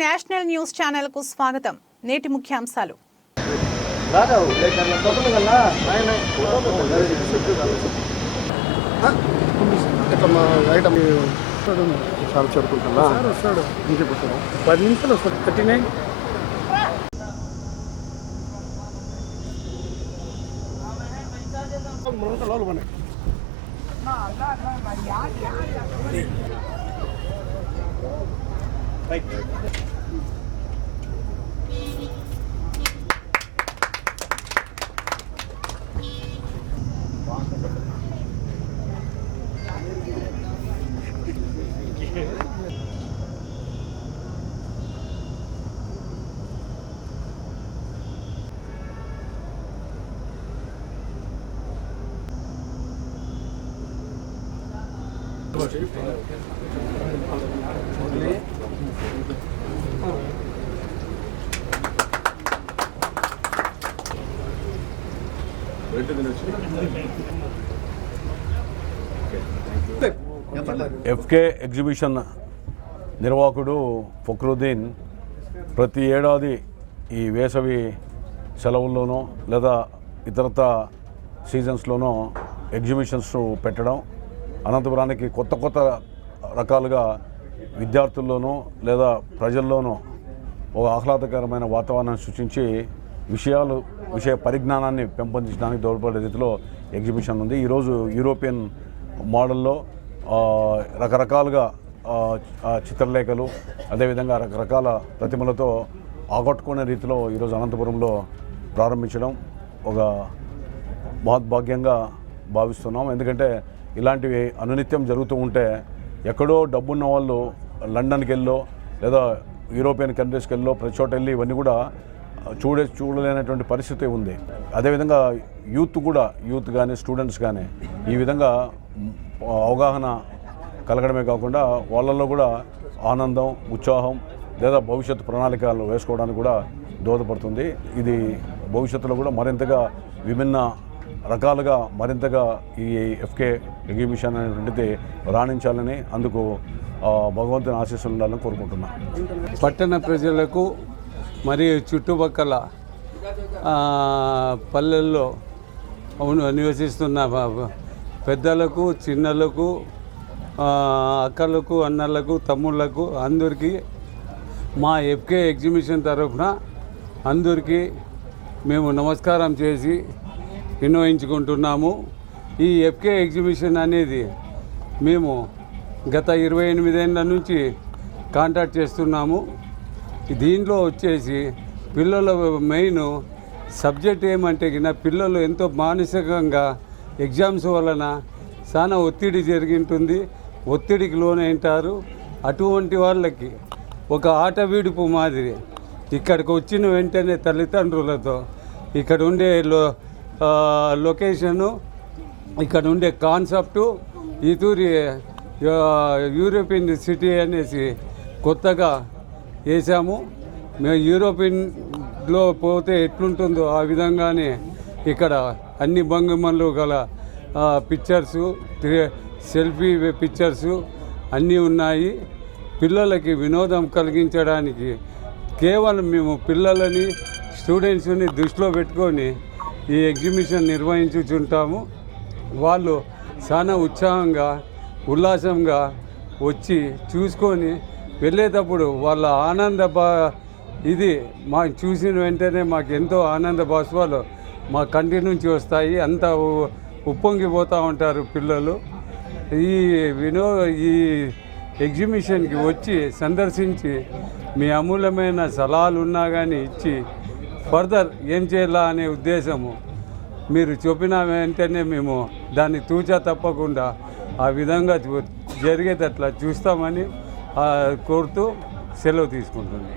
National news ఛానల్కు స్వాగతం. నేటి ముఖ్యాంశాలు. పది నిమిషాలు వస్తాడు థర్టీ నైన్ ఎఫ్కే ఎగ్జిబిషన్ నిర్వాహకుడు ఫక్రుద్దీన్ ప్రతి ఏడాది ఈ వేసవి సెలవుల్లోనో లేదా ఇతరత సీజన్స్లోనో ఎగ్జిబిషన్స్ పెట్టడం అనంతపురానికి కొత్త కొత్త రకాలుగా విద్యార్థుల్లోనూ లేదా ప్రజల్లోనూ ఒక ఆహ్లాదకరమైన వాతావరణాన్ని సృష్టించి విషయాలు విషయ పరిజ్ఞానాన్ని పెంపొందించడానికి తోడ్పడే రీతిలో ఎగ్జిబిషన్ ఉంది. ఈరోజు యూరోపియన్ మోడల్లో రకరకాలుగా చిత్రలేఖలు అదేవిధంగా రకరకాల ప్రతిమలతో ఆగొట్టుకునే రీతిలో ఈరోజు అనంతపురంలో ప్రారంభించడం ఒక మహద్భాగ్యంగా భావిస్తున్నాం. ఎందుకంటే ఇలాంటివి అనునిత్యం జరుగుతూ ఉంటే ఎక్కడో డబ్బున్న వాళ్ళు లండన్కి వెళ్ళో లేదా యూరోపియన్ కంట్రీస్కి వెళ్ళో ప్రతి చోట వెళ్ళి ఇవన్నీ కూడా చూడే చూడలేనటువంటి పరిస్థితి ఉంది. అదేవిధంగా యూత్ కూడా యూత్ కానీ స్టూడెంట్స్ కానీ ఈ విధంగా అవగాహన కలగడమే కాకుండా వాళ్ళల్లో కూడా ఆనందం ఉత్సాహం లేదా భవిష్యత్తు ప్రణాళికలు వేసుకోవడానికి కూడా దోహదపడుతుంది. ఇది భవిష్యత్తులో కూడా మరింతగా విభిన్న రకాలుగా మరింతగా ఈ ఎఫ్కే ఎగ్జిబిషన్ అనేటువంటిది రాణించాలని అందుకు భగవంతుని ఆశీస్సులు ఉండాలని కోరుకుంటున్నాను పట్టణ ప్రజలకు మరియు చుట్టుపక్కల పల్లెల్లో అవును నివసిస్తున్న పెద్దలకు చిన్నలకు అక్కలకు అన్నలకు తమ్ముళ్ళకు అందరికీ మా ఎఫ్కే ఎగ్జిబిషన్ తరఫున అందరికీ మేము నమస్కారం చేసి వినియోగించుకుంటున్నాము. ఈ ఎఫ్కే ఎగ్జిబిషన్ అనేది మేము గత ఇరవై ఎనిమిదేళ్ళ నుంచి కాంటాక్ట్ చేస్తున్నాము. దీనిలో వచ్చేసి పిల్లల మెయిన్ సబ్జెక్ట్ ఏమంటే కింద పిల్లలు ఎంతో మానసికంగా ఎగ్జామ్స్ వలన చాలా ఒత్తిడి జరిగింటుంది. ఒత్తిడికి లోనైంటారు. అటువంటి వాళ్ళకి ఒక ఆట వీడుపు మాదిరి ఇక్కడికి వచ్చిన వెంటనే తల్లిదండ్రులతో ఇక్కడ ఉండే లో లొకేషను ఇక్కడ ఉండే కాన్సెప్టు ఇతూరి తూరి యూరోపియన్ సిటీ అనేసి కొత్తగా వేసాము. మేము యూరోపియన్లో పోతే ఎట్లుంటుందో ఆ విధంగానే ఇక్కడ అన్ని భంగిమలు గల పిక్చర్సు సెల్ఫీ పిక్చర్సు అన్నీ ఉన్నాయి. పిల్లలకి వినోదం కలిగించడానికి కేవలం మేము పిల్లలని స్టూడెంట్స్ని దృష్టిలో పెట్టుకొని ఈ ఎగ్జిబిషన్ నిర్వహించుచుంటాము. వాళ్ళు చాలా ఉత్సాహంగా ఉల్లాసంగా వచ్చి చూసుకొని వెళ్ళేటప్పుడు వాళ్ళ ఆనంద బా ఇది మా చూసిన వెంటనే మాకు ఎంతో ఆనంద బాష్పాలు మా కంటి నుంచి వస్తాయి. అంత ఉప్పొంగిపోతూ ఉంటారు పిల్లలు. ఈ వినో ఈ ఎగ్జిబిషన్కి వచ్చి సందర్శించి మీ అమూల్యమైన సలహాలు ఉన్నా కానీ ఇచ్చి ఫర్దర్ ఏం చేయాలా అనే ఉద్దేశము. మీరు చెప్పిన వెంటనే మేము దాన్ని తూచా తప్పకుండా ఆ విధంగా జరిగేటట్లా చూస్తామని కోరుతూ సెలవు తీసుకుంటుంది